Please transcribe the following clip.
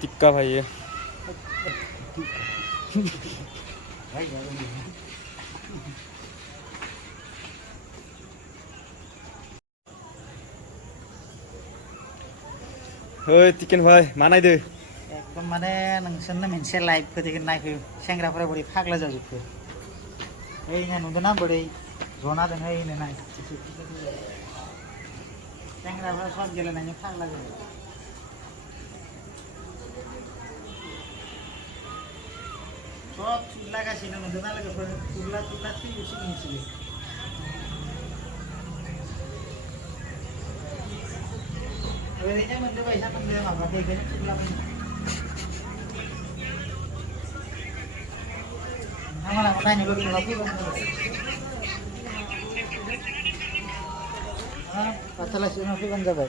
टिक्का भाई ये ओइ टिकेन भाई मानाय दो एकदम माने नोंसोरनो मोनसे लाइभ फोदिगोन नायखो सेंग्राफोरा बोरै फाग्ला जाजोबखो ओइना नुदोंना बोरै जना दङ ओइनो नाय सेंग्राफोरा सब गेलेनायनि फाग्ला जाबाय सब थुलागासिनो नुदोंना लोगोफोर थुला थुला थैजोबसिगोन नोंसोरो ओरैनो मोनदो बायसा मोनदो माबाखौ बेखायनो थुलाबायनो नोंथांमोनहाबो नायनो लुगैदोंबा फैबानो जाबाय पाठसालासिम फैबानो जाबाय